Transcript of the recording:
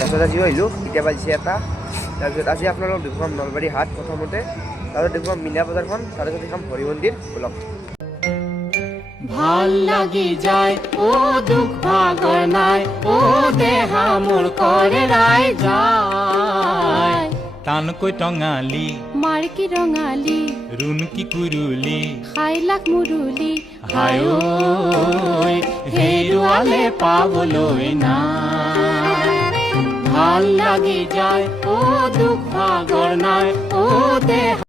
ৰাস্তাত আজিও আহিলোঁ, এতিয়া বাজিছে এটা। তাৰপিছত আজি আপোনালোকক দেখুৱাম নলবাৰী হাট প্ৰথমতে, তাৰপিছত দেখুৱাম মিনা বজাৰখন, তাৰপিছত দেখাম হৰি মন্দিৰ ব্লক। ভাল লাগি যায় ও দুখ ভাগৰ নাই ও দেহা মোৰ কৰে ৰাই যায় টানকৈ টঙালি মাৰ্কি ৰঙালী ৰুণকি কুৰুলি খাই লাখ মুৰুলি হায় ঐ হেৰুৱালে পাবলৈ নাই ভাল লাগি যায় ও দুখ ভাগৰ নাই ও দেহা